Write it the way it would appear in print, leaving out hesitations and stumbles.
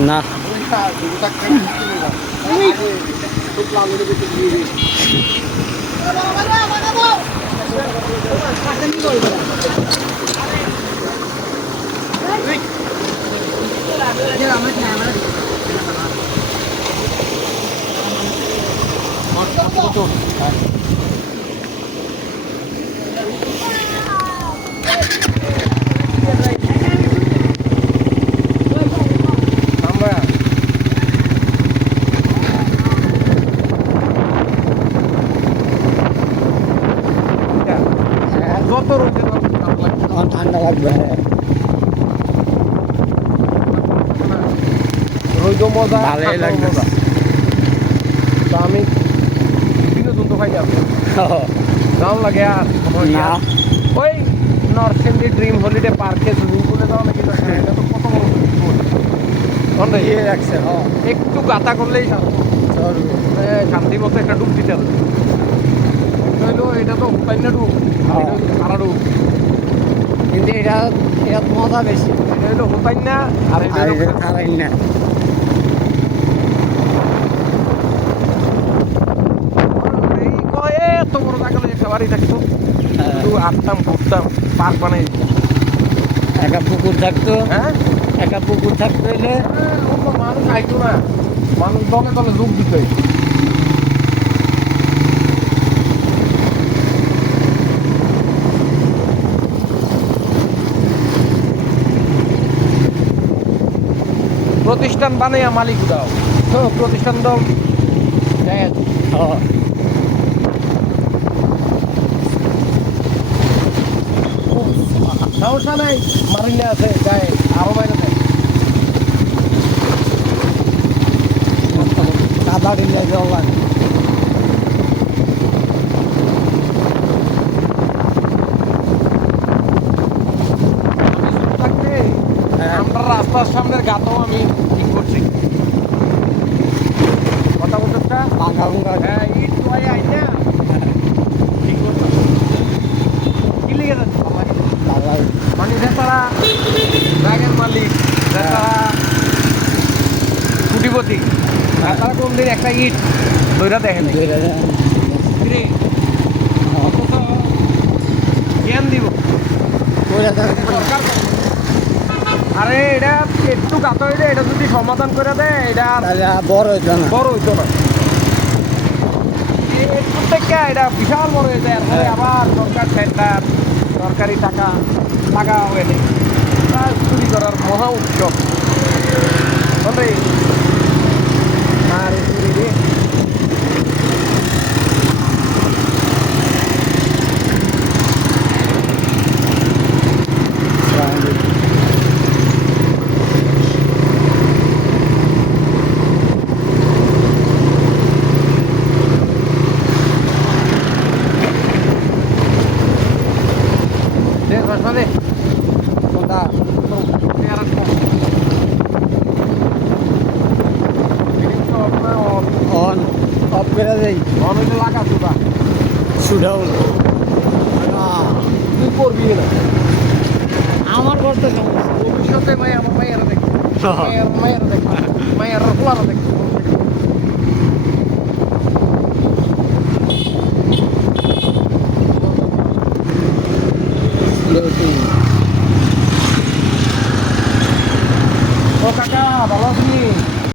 না ঠান্ডা লাগবে। ভালোই লাগবে। আমি বিনোদন তো খাই যাবো দাম লাগে আর না ওই নরসিংদী ড্রিম হলিডে পার্কে সুইমিং পুলে যাওয়া নাকি এটা তো কত বড় রাখছে একটু গাতা করলেই শান্তি মতো একটা ডুব দিতে হবে। এটা তো না ডুব সারা ডুব, কিন্তু এটা মজা বেশি। এটা হলো হোতাই না আর এটা খারাই না। এত বড় জায়গা খাবারই থাকতো, শুধু আটতাম ঘুরতাম পার্ক বানাই দিতাম। একটা পুকুর থাকতো, হ্যাঁ একটা পুকুর থাকতো এলে অন্য মানুষ আইতো না, মানুষ দলে দলে যোগ দিত। প্রতিষ্ঠান বানাইয়া মালিক দাও তো প্রতিষ্ঠান দাও সমস্যা নাই, মারিনে আছে গায়ে আরো বাইরে দেয় কাবাডি লাগে লাগে। আমরা রাস্তার সামনের গাতও আমি ঠিক করছি কথা বলতে ভাঙা ভুঙা হ্যাঁ ইট তোয়াই আই না ঠিক করছো কি লিখে যাচ্ছে মানে নেতারা ব্যাগের মালিক নেতারা কুটিপতি নেতারা কোনদিন একটা ইট দইরা দেখেন জ্ঞান দিব আরে এটা একটু গাত হইলে এটা যদি সমাধান করে দেয় এটা বড় হইতো না, বড় হইতো না। একটু থেকে এটা বিশাল বড় হয়ে যায়, তারপরে আবার সরকার সেন্টার সরকারি টাকা টাকা হয়ে নেই চুরি করার মহা উৎসব আর চুরি মানে কোনটা অন অফ করে দেই, অন হইলে লাগা সুদা সুডাও তুই করবি না আমার করতে সমস্যা। ভবিষ্যতে ভাই আমার মায়েরা দেখবে, মায়েরা দেখবে, মায়ের পোলারা দেখবে। ও কাকা ভালো আছি?